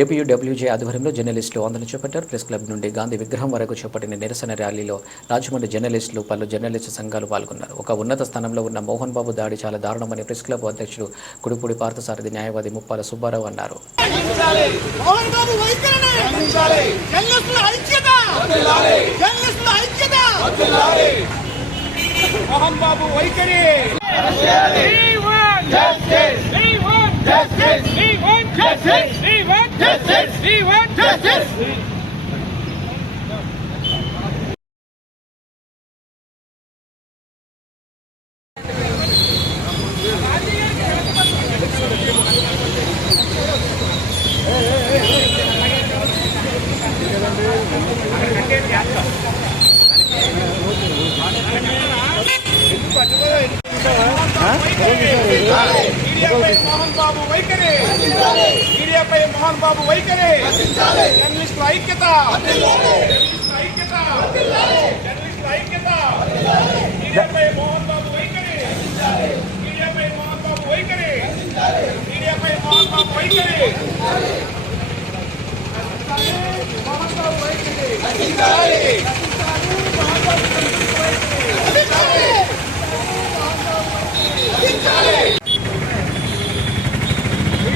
APUWJ ఆధ్వర్యంలో జర్నలిస్టులు ఆందోళన చేపట్టారు. ప్రెస్ క్లబ్ నుండి గాంధీ విగ్రహం వరకు చేపట్టిన నిరసన ర్యాలీలో రాజమండ్రి జర్నలిస్టులు పలు జర్నలిస్టు సంఘాలు పాల్గొన్నారు. ఒక ఉన్నత స్థానంలో ఉన్న మోహన్ బాబు దాడి చాలా దారుణమని ప్రెస్ క్లబ్ అధ్యక్షుడు కుడిపూడి పార్థసారథి న్యాయవాది ముప్పాల సుబ్బారావు అన్నారు. మోహన్ బాబు వైఖరిని. We want justice. Mohan Babu వైఖరి మీడియాపై మోహన్ బాబు వైఖరి మీడియాపై మోహన్ బాబు వైఖరి జర్నలిస్టుల ఐక్యత జర్నలిస్టుల ఐక్యత జర్నలిస్టుల ఐక్యత మీడియాపై మోహన్ బాబు వైఖరి మీడియాపై మోహన్ బాబు వైఖరి మీడియాపై మోహన్ బాబు వైఖరి మోహన్ బాబు వైఖరి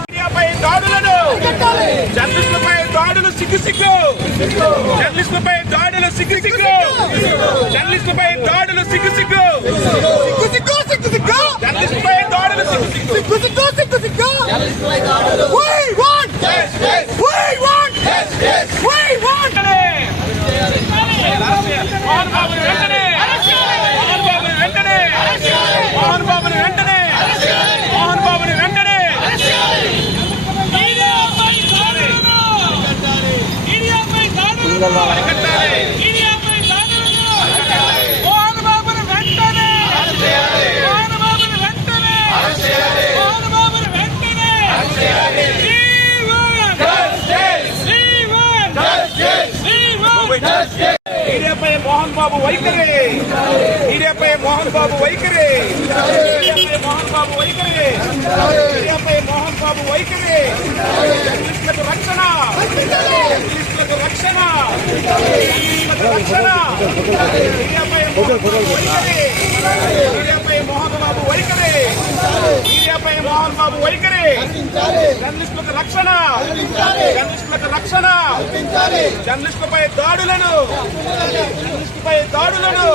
మీడియాపై దాడులను. జర్నలిస్టులపై దాడులు సిగ్గు సిగ్గు. జర్నలిస్టులపై దాడులు సిగ్గు సిగ్గు. జర్నలిస్టులపై దాడులు సిగ్గు సిగ్గు. సిగ్గు సిగ్గు సిగ్గు సిగ్గు. జర్నలిస్టులపై దాడులు సిగ్గు సిగ్గు. సిగ్గు సిగ్గు సిగ్గు సిగ్గు. We want We want We want Mohan బాబుని వెంటనే మోహన్ బాబుని వెంటనే మోహన్ బాబుని వెంటనే మోహన్ బాబుని వెంటనే అరికట్టాలి. మోహన్ మోహన్ బాబు వైఖరి. మీడియాపై మోహన్ బాబు వైఖరి. మోహన్ బాబు వైఖరి. మోహన్ బాబు వైఖరి జర్నలిస్టులకు రక్షణ జర్నలిస్టులకు రక్షణ! జర్నలిస్టులకు రక్షణ! మీడియాపై మోహన్ బాబు వైఖరి మీడియాపై మోహన్ బాబు వైఖరి వైఖరి జర్నలిస్టులకు రక్షణ జర్నలిస్టులకు రక్షణ జర్నలిస్టులపై దాడులను జర్నలిస్టులపై దాడులను.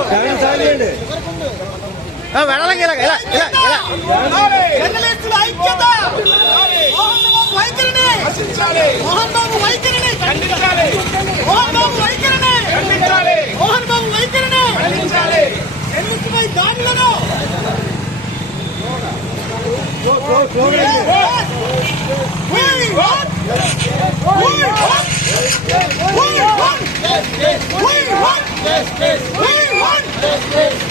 జర్నలిస్టుల ఐక్యత! మోహన్ బాబు వైఖరిని! రక్షించాలి మోహన్ బాబు వైఖరిని! We want. We won!